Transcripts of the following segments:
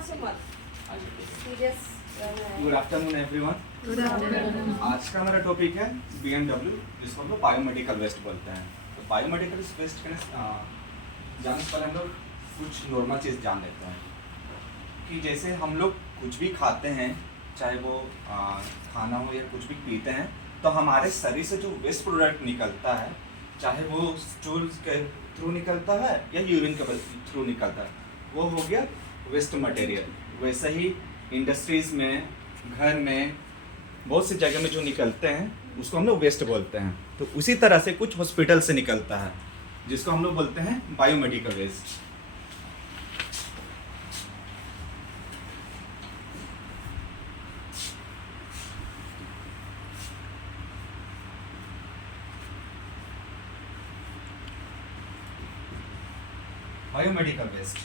Good afternoon everyone. आज का हमारा टॉपिक है BMW, जिसको हम लोग बायोमेडिकल वेस्ट बोलते हैं। तो बायोमेडिकल वेस्ट के जानने से पहले हम लोग कुछ नॉर्मल चीज़ जान लेते हैं कि जैसे हम लोग कुछ भी खाते हैं, चाहे वो खाना हो या कुछ भी पीते हैं, तो हमारे शरीर से जो वेस्ट प्रोडक्ट निकलता है, चाहे वो स्टूल के थ्रू निकलता है या यूरिन के थ्रू निकलता है, वो हो गया वेस्ट मटेरियल। वैसे ही इंडस्ट्रीज़ में, घर में, बहुत सी जगह में जो निकलते हैं उसको हम लोग वेस्ट बोलते हैं। तो उसी तरह से कुछ हॉस्पिटल से निकलता है जिसको हम लोग बोलते हैं biomedical waste. Biomedical waste,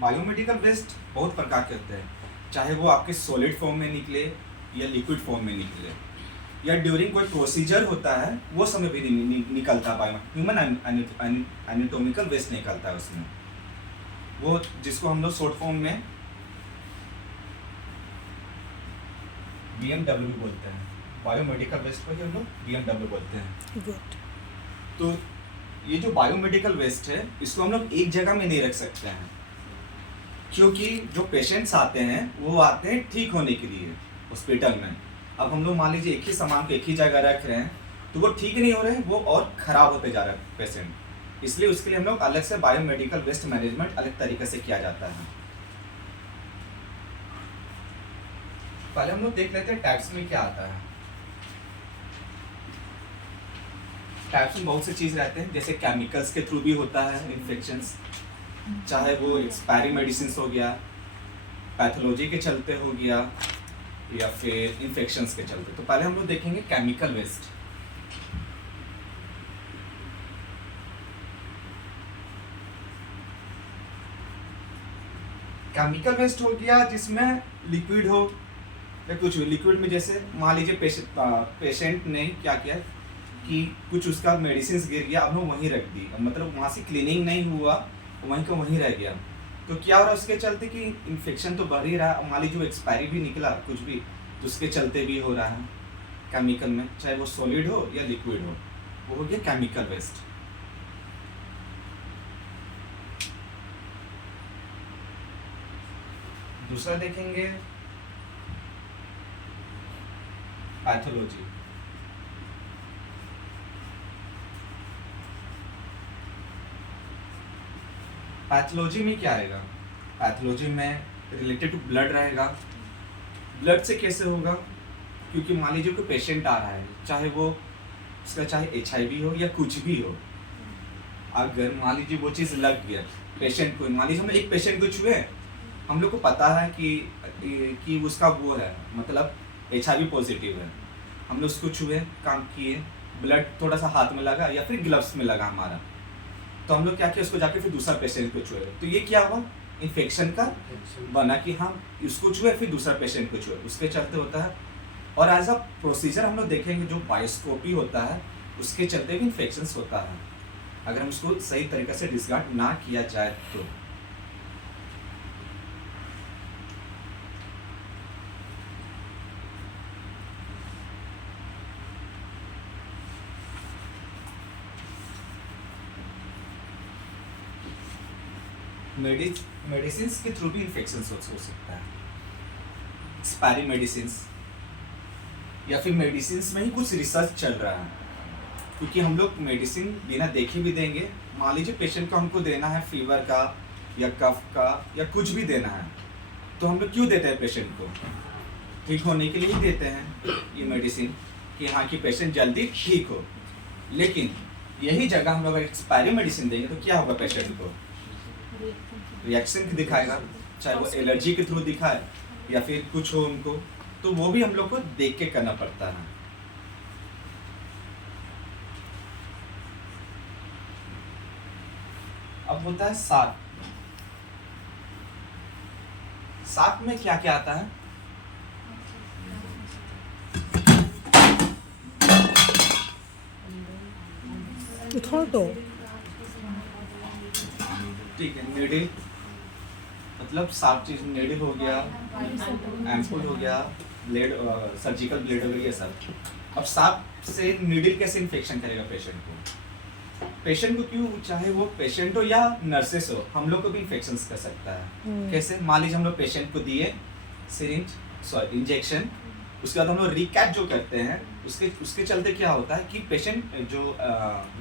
biomedical waste बहुत प्रकार के होते हैं, चाहे वो आपके सॉलिड फॉर्म में निकले या लिक्विड फॉर्म में निकले, या ड्यूरिंग कोई प्रोसीजर होता है वो समय भी निकलता है। ह्यूमन एनाटॉमिकल वेस्ट निकलता है उसमें, वो जिसको हम लोग शॉर्ट फॉर्म में BMW बोलते हैं। बायोमेडिकल वेस्ट को ही हम लोग BMW बोलते हैं। गुड। तो ये जो बायोमेडिकल वेस्ट है, इसको हम लोग एक जगह में नहीं रख सकते हैं, क्योंकि जो पेशेंट्स आते हैं वो आते हैं ठीक होने के लिए हॉस्पिटल में। अब हम लोग मान लीजिए एक ही सामान को एक ही जगह रख रहे हैं, तो वो ठीक नहीं हो रहे हैं, वो और ख़राब होते जा रहा है पेशेंट। इसलिए उसके लिए हम लोग अलग से बायोमेडिकल वेस्ट मैनेजमेंट अलग तरीके से किया जाता है। पहले हम लोग देख लेते हैं टाइप्स में क्या आता है। टाइप्स में बहुत सी चीज़ रहते हैं, जैसे केमिकल्स के थ्रू भी होता है इन्फेक्शंस, चाहे वो एक्सपायरी मेडिसिन हो गया, पैथोलॉजी के चलते हो गया, या फिर इन्फेक्शंस के चलते। तो पहले हम लोग देखेंगे केमिकल वेस्ट। केमिकल वेस्ट हो गया जिसमें लिक्विड हो या कुछ भी। लिक्विड में जैसे मान लीजिए पेशेंट ने क्या किया कि कुछ उसका मेडिसिन गिर गया, अब वो वहीं रख दी, मतलब वहाँ से क्लीनिंग नहीं हुआ, वहीं का वहीं रह गया। तो क्या हो रहा है उसके चलते कि इन्फेक्शन तो बढ़ ही रहा है। मान लीजिए वो एक्सपायरी भी निकला कुछ भी, तो उसके चलते भी हो रहा है केमिकल में, चाहे वो सॉलिड हो या लिक्विड हो, वो हो गया केमिकल वेस्ट। दूसरा देखेंगे पैथोलॉजी। पैथोलॉजी में क्या आएगा? पैथोलॉजी में रिलेटेड टू ब्लड रहेगा। ब्लड से कैसे होगा? क्योंकि मान लीजिए कोई पेशेंट आ रहा है, चाहे वो उसका चाहे HIV हो या कुछ भी हो, अगर मान लीजिए वो चीज़ लग गया पेशेंट को, मान लीजिए हम एक पेशेंट को छुए, हम लोग को पता है कि उसका वो है, मतलब HIV पॉजिटिव है, हम लोग उसको छुए, काम किए, ब्लड थोड़ा सा हाथ में लगा या फिर ग्लव्स में लगा हमारा, तो हम लोग क्या किया, उसको जाके फिर दूसरा पेशेंट को छुए, तो ये क्या हुआ, इन्फेक्शन का बना कि हम इसको छुए फिर दूसरा पेशेंट को छुए, उसके चलते होता है। और एज अ प्रोसीजर हम लोग देखेंगे जो बायोस्कोपी होता है, उसके चलते भी इन्फेक्शंस होता है, अगर हम उसको सही तरीके से डिस्कार्ड ना किया जाए तो। मेडिसिन के थ्रू भी इन्फेक्शन हो सकता है, एक्सपायरी मेडिसिन, या फिर मेडिसिन में ही कुछ रिसर्च चल रहा है, क्योंकि हम लोग मेडिसिन बिना देखे भी देंगे। मान लीजिए पेशेंट को हमको देना है फीवर का या कफ का या कुछ भी देना है, तो हम लोग क्यों देते हैं पेशेंट को? ठीक होने के लिए ही देते हैं ये मेडिसिन, कि हाँ कि पेशेंट जल्दी ठीक हो। लेकिन यही जगह हम लोग एक्सपायरी मेडिसिन देंगे तो क्या होगा, पेशेंट को रिएक्शन दिखाएगा, चाहे वो एलर्जी के थ्रू दिखाए या फिर कुछ हो उनको, तो वो भी हम लोग को देख के करना पड़ता है। अब होता है साथ। साथ में क्या क्या आता है? उठाओ तो। ठीक है, नीडल, मतलब 7 चीज़, नीडल हो गया, एम्पुल हो गया, ब्लेड, सर्जिकल ब्लेड हो गया, ये सब। अब सांप से नीडल कैसे इन्फेक्शन करेगा पेशेंट को? पेशेंट को क्यों, चाहे वो पेशेंट हो या नर्सेस हो, हम लोग को भी इन्फेक्शन कर सकता है। कैसे? मान लीजिए हम लोग पेशेंट को दिए इंजेक्शन, उसके बाद हम लोग रिकैप जो करते हैं, उसके चलते क्या होता है कि पेशेंट जो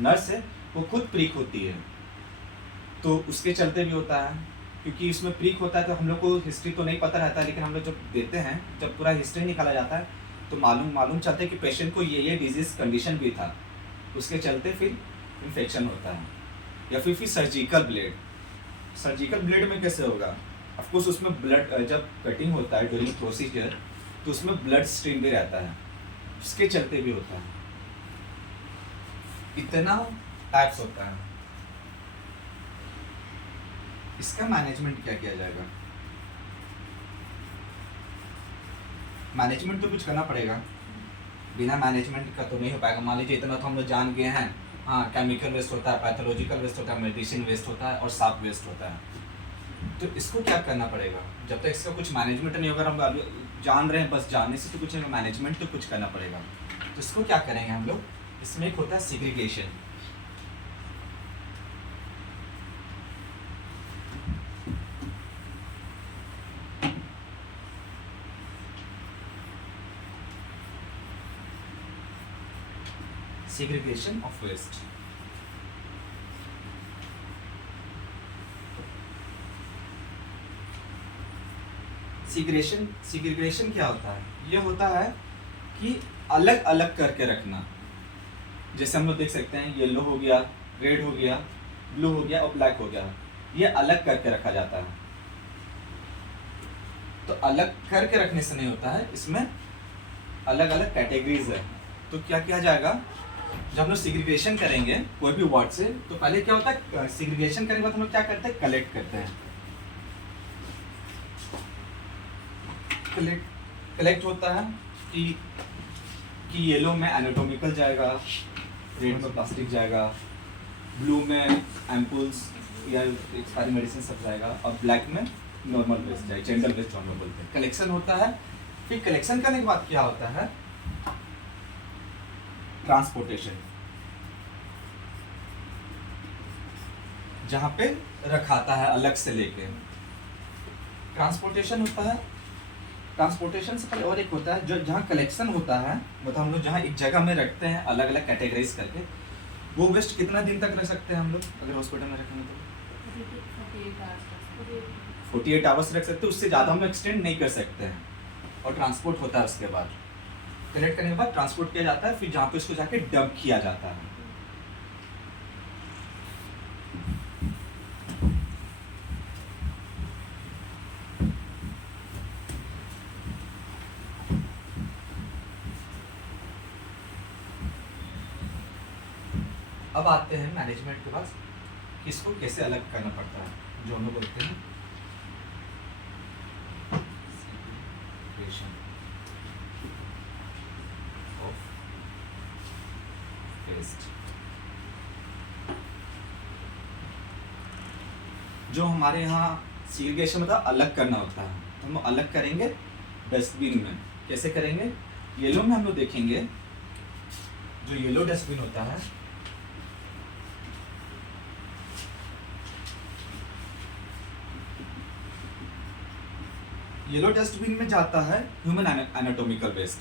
नर्स है वो खुद प्रीक होती है, तो उसके चलते भी होता है। क्योंकि इसमें प्रीक होता है तो हम लोग को हिस्ट्री तो नहीं पता रहता है, लेकिन हम लोग जब देते हैं, जब पूरा हिस्ट्री निकाला जाता है तो मालूम चलता है कि पेशेंट को ये डिजीज़ कंडीशन भी था, उसके चलते फिर इन्फेक्शन होता है। या फिर सर्जिकल ब्लेड में कैसे होगा? ऑफकोर्स उसमें ब्लड, जब कटिंग होता है ड्यूरिंग प्रोसीजर, तो उसमें ब्लड स्ट्रीम भी रहता है, उसके चलते भी होता है। इतना टाइप्स होता है। इसका मैनेजमेंट क्या किया जाएगा? मैनेजमेंट तो कुछ करना पड़ेगा, बिना मैनेजमेंट का तो नहीं हो पाएगा। मान लीजिए इतना तो हम लोग जान गए हैं, हाँ केमिकल वेस्ट होता है, पैथोलॉजिकल वेस्ट होता है, मेडिसिन वेस्ट होता है और सांप वेस्ट होता है। तो इसको क्या करना पड़ेगा? जब तक इसका कुछ मैनेजमेंट नहीं होगा, हम अभी जान रहे हैं, बस जानने से तो कुछ नहीं, मैनेजमेंट तो कुछ करना पड़ेगा। तो इसको क्या करेंगे हम लोग? इसमें एक होता है segregation. segregation of waste। segregation क्या होता है? ये होता है कि अलग अलग करके रखना। जैसे हम लोग देख सकते हैं, येलो हो गया, रेड हो गया, ब्लू हो गया और ब्लैक हो गया, ये अलग करके रखा जाता है। तो अलग करके रखने से नहीं होता है, इसमें अलग अलग कैटेगरीज है। तो क्या किया जाएगा, जब हम लोग सिग्रीगेशन करेंगे कोई भी वर्ड से, तो पहले क्या होता है, सिग्रीगेशन करने के बाद हम लोग क्या करते हैं, कलेक्ट करते हैं। कलेक्ट होता है कि येलो में एनाटॉमिकल जाएगा, रेड में प्लास्टिक जाएगा, ब्लू में एम्पुल्स या एक्सपायरी मेडिसिन सब जाएगा, और ब्लैक में नॉर्मल वेस्ट जाएगा, जनरल वेस्ट जो हम लोग बोलते हैं। कलेक्शन होता है। फिर कलेक्शन करने के बाद क्या होता है, ट्रांसपोर्टेशन, जहां पे रखाता है अलग से लेके, ट्रांसपोर्टेशन होता है। ट्रांसपोर्टेशन से पहले और एक होता है, जो जहाँ कलेक्शन होता है, मतलब हम लोग जहाँ एक जगह में रखते हैं अलग अलग कैटेगरीज करके, वो वेस्ट कितना दिन तक रख सकते हैं हम लोग अगर हॉस्पिटल में रखेंगे तो? 48 आवर्स रख सकते हैं, उससे ज़्यादा हम लोग एक्सटेंड नहीं कर सकते हैं। और ट्रांसपोर्ट होता है, उसके बाद कलेक्ट करने के बाद ट्रांसपोर्ट किया जाता है, फिर जहाँ पे उसको जाके डंप किया जाता है। अब आते हैं मैनेजमेंट के पास, किसको कैसे अलग करना पड़ता है, जो हम लोग बोलते हैं segregation of waste। जो हमारे यहाँ सीग्रेगेशन मतलब अलग करना होता है, तो हम अलग करेंगे डस्टबिन में। कैसे करेंगे? येलो में हम लोग देखेंगे, जो येलो डस्टबिन होता है, येलो डस्टबिन में जाता है ह्यूमन एनाटॉमिकल वेस्ट,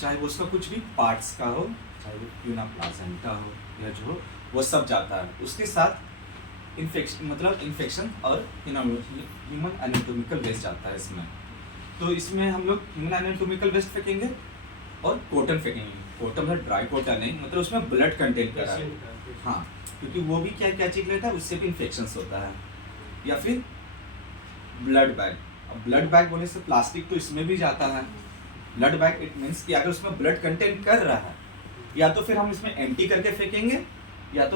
चाहे वो उसका कुछ भी पार्ट्स का हो, चाहे वो ट्यूना प्लासेंटा हो या जो हो, वो सब जाता है। उसके साथ इन्फेक्शन और ह्यूमन एनाटॉमिकल वेस्ट जाता है इसमें। तो इसमें हम लोग ह्यूमन एनाटॉमिकल वेस्ट फेंकेंगे और कॉटन फेंकेंगे। कॉटन मतलब ड्राई कॉटन नहीं, मतलब उसमें ब्लड कंटेंट करा है, हाँ, क्योंकि वो भी क्या चीज लेता है, उससे भी इन्फेक्शन होता है। या फिर ब्लड बैग। अब ब्लड बैग बोलने से प्लास्टिक तो इसमें भी जाता है। ब्लड बैग इट मीन्स कि अगर उसमें ब्लड कंटेंट कर रहा है, या तो फिर हम इसमें एम्प्टी करके फेंकेंगे, या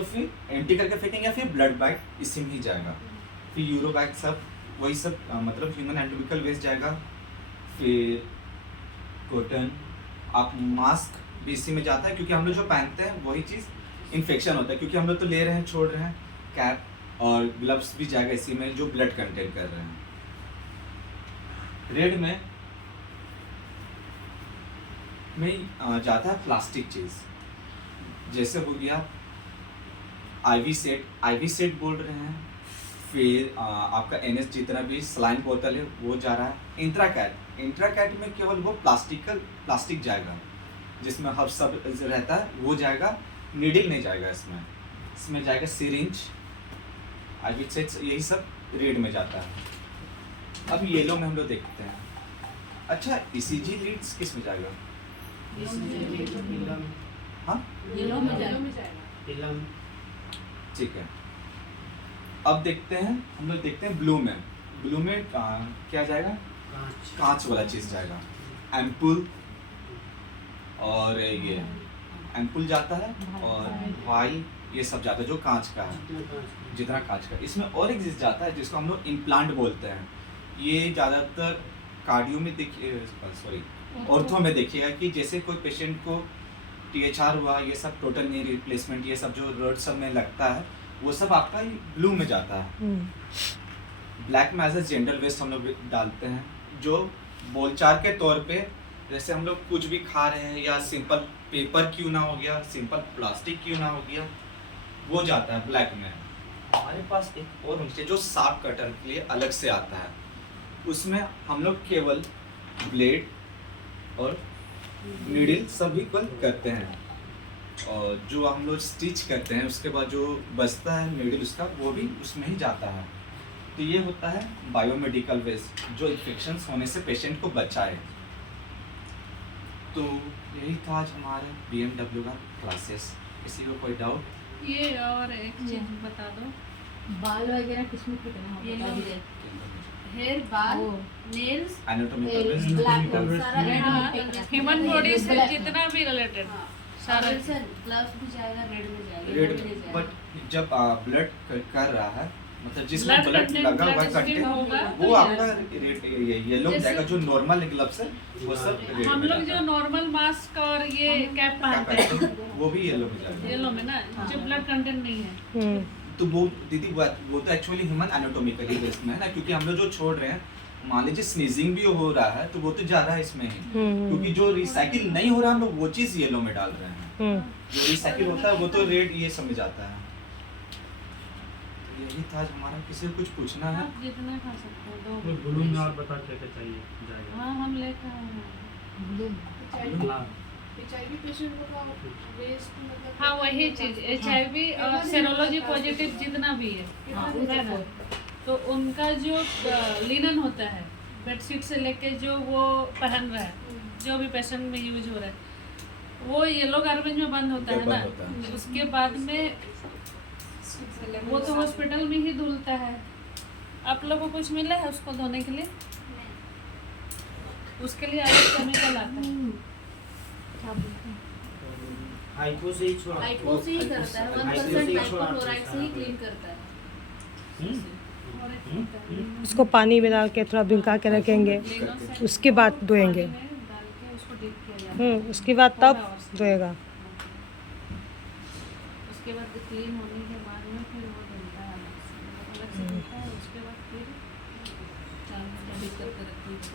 फिर ब्लड बैग इसी में ही जाएगा। फिर यूरो बैग, सब वही सब मतलब ह्यूमन एनाटॉमिकल वेस्ट जाएगा। फिर कॉटन, आप मास्क भी इसी में जाता है, क्योंकि हम लोग जो पहनते हैं वही चीज़ इन्फेक्शन होता है, क्योंकि हम लोग तो ले रहे हैं, छोड़ रहे हैं। कैप और ग्लव्स भी जाएगा इसी में जो ब्लड कंटेन कर रहे हैं। रेड में जाता है प्लास्टिक चीज़, जैसे हो गया आईवी सेट बोल रहे हैं, फिर आपका एनएस जितना भी सलाइन बोतल है वो जा रहा है। इंट्राकैट में केवल वो प्लास्टिक जाएगा जिसमें हब सब रहता है वो जाएगा, नीडल नहीं जाएगा इसमें जाएगा सिरिंज, आईवी सेट, यही सब रेड में जाता है। अब येलो में हम लोग देखते हैं। अच्छा, ईसीजी लीड्स किस में जाएगा? हाँ, येलो में जाएगा। ठीक है। अब देखते हैं, हम लोग देखते हैं ब्लू में क्या जाएगा? कांच वाला चीज जाएगा, एम्पुल, और ये एम्पुल जाता है, और वाई ये सब जाता है जो कांच का है, जितना कांच का। इसमें और एक चीज जाता है जिसको हम लोग इम्प्लांट बोलते हैं। ये ज़्यादातर कार्डियो में ऑर्थो में देखिएगा कि जैसे कोई पेशेंट को THR हुआ, ये सब टोटल नी रिप्लेसमेंट, ये सब जो रोड सब में लगता है वो सब आपका ब्लू में जाता है। ब्लैक में एज ए जेंडर वेस्ट हम लोग डालते हैं, जो बोलचाल के तौर पे जैसे हम लोग कुछ भी खा रहे हैं या सिंपल पेपर क्यों ना हो गया, सिंपल प्लास्टिक क्यों ना हो गया, वो जाता है ब्लैक में। हमारे पास एक और नीचे जो साफ कटर के लिए अलग से आता है, उसमें हम लोग केवल ब्लेड और नीडल सब इक्वल करते हैं, और जो हम लोग स्टिच करते हैं उसके बाद जो बचता है नीडल उसका, वो भी उसमें ही जाता है। तो ये होता है बायोमेडिकल वेस्ट जो इन्फेक्शन होने से पेशेंट को बचाए। तो यही था आज हमारे BMW का क्लासेस। किसी को कोई डाउट? ये और एक चीज बता दो, बाल वगैरह किसमें कितना होगा? हेयर, बाल, नेल्स, एनाटॉमिकल ब्लैक वेस्ट, सारा ह्यूमन बॉडी से जितना भी रिलेटेड सारा। सर ग्लव्स भी जाएगा, रेड में जाएगा, रेड येलो में नहीं जाएगा। बट जब ब्लड कर रहा है, मतलब जिसमें Blood ब्लड content, लगा हुआ blood कंटेंट होगा, वो तो आपका येलो में जाएगा। जो नॉर्मल ग्लव्स है वो सब रेड हम में लोग जो जाता है। नॉर्मल मास्क और ये कैप पहनते हैं वो भी येलो में जाएगा। येलो में ना, जो ब्लड कंटेंट नहीं है। तो वो दीदी वो तो एक्चुअली ह्यूमन एनाटॉमिकली वेस्ट में है ना, क्योंकि हम लोग जो छोड़ रहे हैं, मान लीजिए स्नीजिंग भी हो रहा है तो वो तो जा रहा है इसमें ही, क्योंकि जो रिसाइकिल नहीं हो रहा हम लोग वो चीज येलो में डाल रहे हैं। जो रिसाइकिल होता है वो तो रेड ये सब में जाता है। तो यही था आज हमारा। किसी को कुछ पूछना है? आप जितना खा सकते हो कोई दो। ब्लूम में और बता क्या क्या चाहिए जाएगा। हाँ, हम लेकर आए हैं। ब्लूम। HIV पेशेंट का वेस्ट मतलब हाँ, वही चीज HIV और सेरोलॉजी पॉजिटिव जितना भी है ना, तो उनका जो लिनन होता है बेडशीट से लेके जो वो पहन रहा है, जो भी पेशेंट में यूज हो रहा है, वो येलो गार्बेज में बंद होता है बंद होता ना। है। उसके बाद में वो तो हॉस्पिटल में ही धुलता है। आप लोगों को कुछ मिला है उसको धोने के लिए? उसके लिए अलग केमिकल आता है। हाइपो से ही छोड़ा। हाइपो से ही करता है, 1% हाइपोक्लोराइड से ही क्लीन करता है। और एक होता है, उसको पानी में डाल के थोड़ा भिंगा के रखेंगे, लिनोसेट उसके बाद धोएंगे। पानी में डाल के उसको dip किया जाता है। उसके बाद तब धोएगा। उसके बाद क्लीन होने के बाद में फिर वो धुलता है अलग से धुलता है। उसके बाद फिर चार घंटा dip करके रखती है।